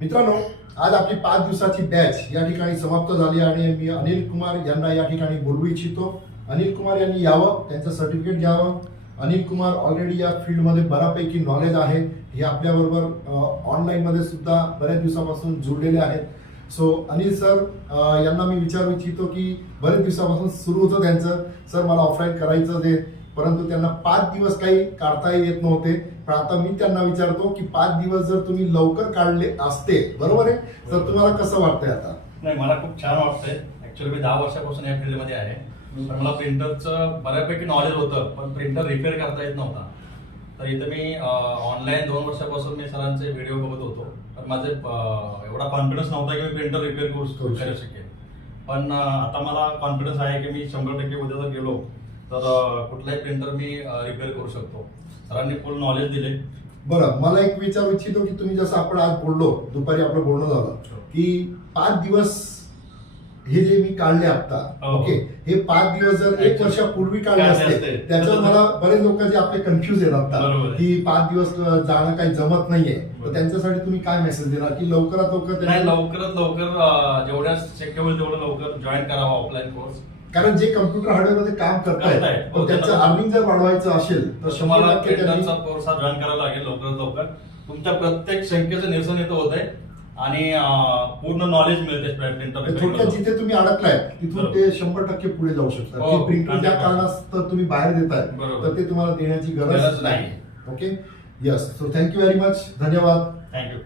मित्रांनो, आज आपली 5 दिवसाची बॅच या ठिकाणी समाप्त झाली आणि मी अनिल कुमार यांना या ठिकाणी बोलवू इच्छितो. अनिल कुमार यांनी यावं, त्यांचं सर्टिफिकेट घ्यावं. अनिल कुमार ऑलरेडी या फील्डमध्ये बऱ्यापैकी नॉलेज आहे. हे आपल्याबरोबर ऑनलाईनमध्ये सुद्धा बऱ्याच दिवसापासून जुळलेले आहेत. सो अनिल सर यांना मी विचारू इच्छितो की बरेच दिवसापासून सुरू होतं त्यांचं, सर मला ऑफलाईन करायचं आहे, परंतु त्यांना 5 दिवस काही काढता येत नव्हते. पण आता मी त्यांना विचारतो की 5 दिवस जर तुम्ही लवकर काढले असते, बरोबर आहे, तर तुम्हाला कसं वाटतंय आता? नाही, मला खूप छान वाटतंय. ऍक्च्युअली मी 10 वर्षापासून या फील्डमध्ये आहे. पण मला प्रिंटरचं बऱ्यापैकी नॉलेज होतं, पण प्रिंटर रिपेअर करता येत नव्हता. तर इथं मी ऑनलाईन 2 वर्षापासून मी सरांचे व्हिडिओ बघत होतो. पण माझे एवढा कॉन्फिडन्स नव्हता की मी प्रिंटर रिपेअर करू शकेन. पण आता मला कॉन्फिडन्स आहे की मी 100% उद्या जर गेलो तर कुठलाही प्रिंटर मी रिपेअर करू शकतो. सरांनी फुल नॉलेज दिले. बरं, मला एक विचारू इच्छितो की तुम्ही जसं आपण आज बोललो, दुपारी आपलं बोलणं झालं की 5 दिवस हे जे मी काढले आता, ओके, हे 5 दिवस जर 1 वर्षापूर्वी काढले असते, त्याच्यावर मला बरेच लोक जे आपले कन्फ्युज आहेत आता की 5 दिवस जाणं काही जमत नाहीये, तर त्यांच्यासाठी तुम्ही काय मेसेज देणार की लवकरात लवकर? नाही, लवकरात लवकर जेवढ्या शक्य होईल तेवढं लवकर जॉईन करावा ऑफलाईन कोर्स. कारण जे कम्प्युटर हार्डवेअर मध्ये काम करतायत, त्यांचं अर्निंग जर वाढवायचं असेल तर तुम्हाला प्रिंटरचा कोर्स हा जॉईन करावा लागेल लवकरात लवकर. तुमच्या प्रत्येक शंकेचं निरसन येतं होत आहे आणि पूर्ण नॉलेज मिळते प्रिंटर. थोडक्यात जिथे तुम्ही अडकलाय तिथून ते 100% पुढे जाऊ शकतात. हो, प्रिंटर ज्या कारणास्तव तुम्ही बाहेर देताय तर ते तुम्हाला देण्याची गरज नाही. Okay, yes. So thank you very much. धन्यवाद. थँक्यू.